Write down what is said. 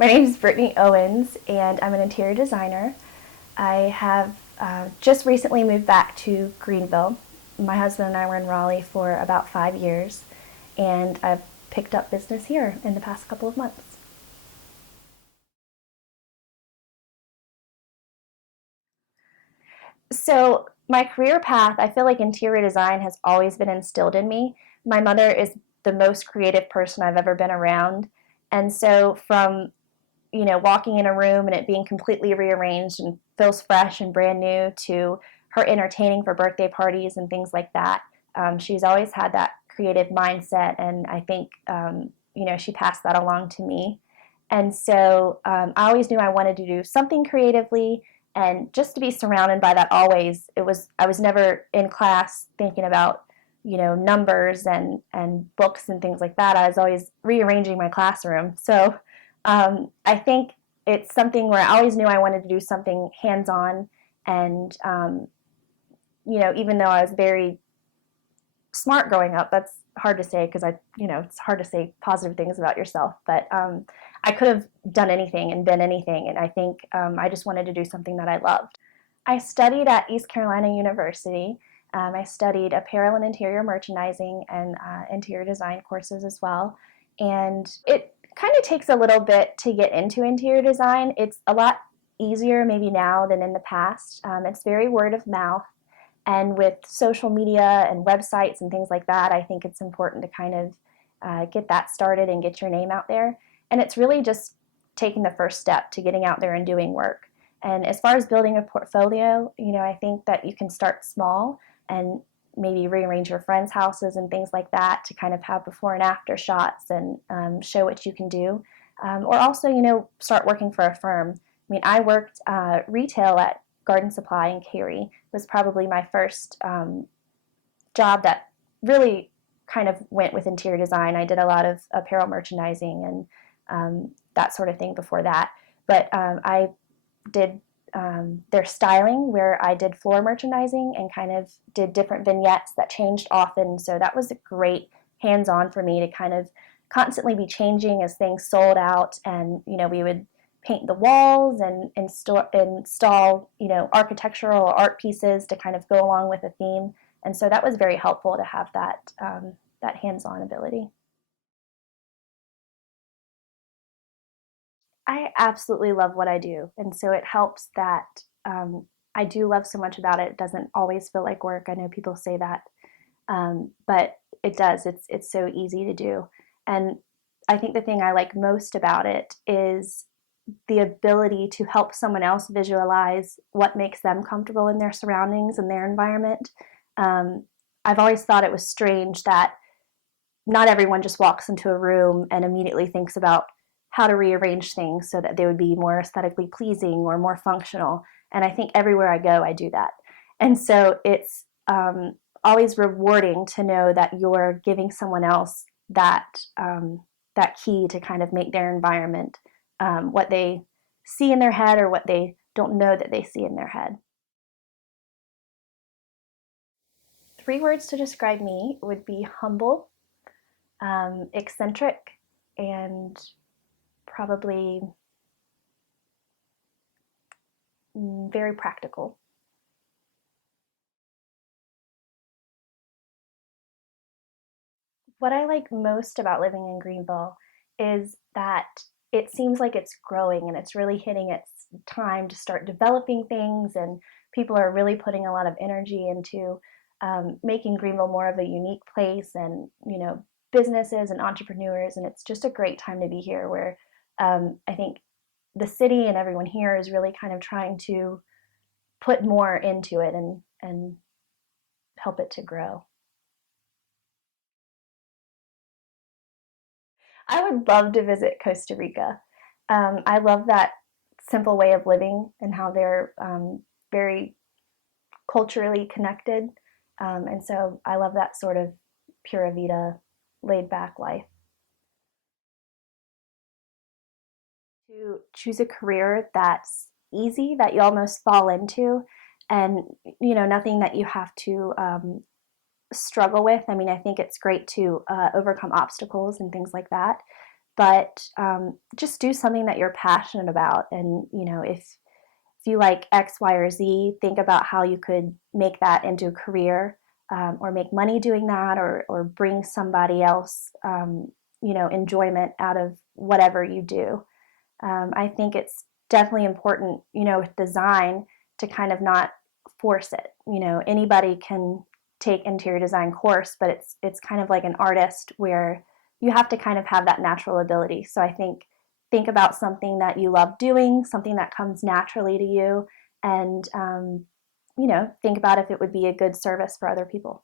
My name is Brittany Owens, and I'm an interior designer. I have just recently moved back to Greenville. My husband and I were in Raleigh for about 5 years, and I've picked up business here in the past couple of months. So, my career path, I feel like interior design has always been instilled in me. My mother is the most creative person I've ever been around. And so, from walking in a room and it being completely rearranged and feels fresh and brand new to her entertaining for birthday parties and things like that. She's always had that creative mindset, and I think, she passed that along to me. And so I always knew I wanted to do something creatively, and just to be surrounded by that always. I was never in class thinking about numbers and books and things like that. I was always rearranging my classroom. So I think it's something where I always knew I wanted to do something hands-on, and even though I was very smart growing up, that's hard to say because it's hard to say positive things about yourself, but I could have done anything and been anything, and I think I just wanted to do something that I loved. I studied at East Carolina University. I studied apparel and interior merchandising and interior design courses as well, and it kind of takes a little bit to get into interior design. It's a lot easier maybe now than in the past. It's very word of mouth. And with social media and websites and things like that, I think it's important to kind of get that started and get your name out there. And it's really just taking the first step to getting out there and doing work. And as far as building a portfolio, I think that you can start small and maybe rearrange your friends' houses and things like that to kind of have before and after shots and show what you can do. Or also, start working for a firm. I mean, I worked retail at Garden Supply in Cary. It was probably my first job that really kind of went with interior design. I did a lot of apparel merchandising and that sort of thing before that. But I did their styling, where I did floor merchandising and kind of did different vignettes that changed often. So that was a great hands-on for me to kind of constantly be changing as things sold out. And we would paint the walls and install architectural or art pieces to kind of go along with a theme. And so that was very helpful to have that hands-on ability. I absolutely love what I do, and so it helps that I do love so much about it. It doesn't always feel like work. I know people say that, but it does. It's so easy to do, and I think the thing I like most about it is the ability to help someone else visualize what makes them comfortable in their surroundings and their environment. I've always thought it was strange that not everyone just walks into a room and immediately thinks about how to rearrange things so that they would be more aesthetically pleasing or more functional. And I think everywhere I go, I do that. And so it's always rewarding to know that you're giving someone else that key to kind of make their environment what they see in their head or what they don't know that they see in their head. 3 words to describe me would be humble, eccentric, and probably very practical. What I like most about living in Greenville is that it seems like it's growing and it's really hitting its time to start developing things, and people are really putting a lot of energy into making Greenville more of a unique place, and businesses and entrepreneurs, and it's just a great time to be here, where I think the city and everyone here is really kind of trying to put more into it and help it to grow. I would love to visit Costa Rica. I love that simple way of living and how they're very culturally connected. And so I love that sort of pura vida, laid back life. To choose a career that's easy, that you almost fall into, and nothing that you have to struggle with. I mean, I think it's great to overcome obstacles and things like that, but just do something that you're passionate about. And, if you like X, Y, or Z, think about how you could make that into a career, or make money doing that, or bring somebody else, enjoyment out of whatever you do. I think it's definitely important, with design to kind of not force it. Anybody can take interior design course, but it's kind of like an artist where you have to kind of have that natural ability. So I think about something that you love doing, something that comes naturally to you, and think about if it would be a good service for other people.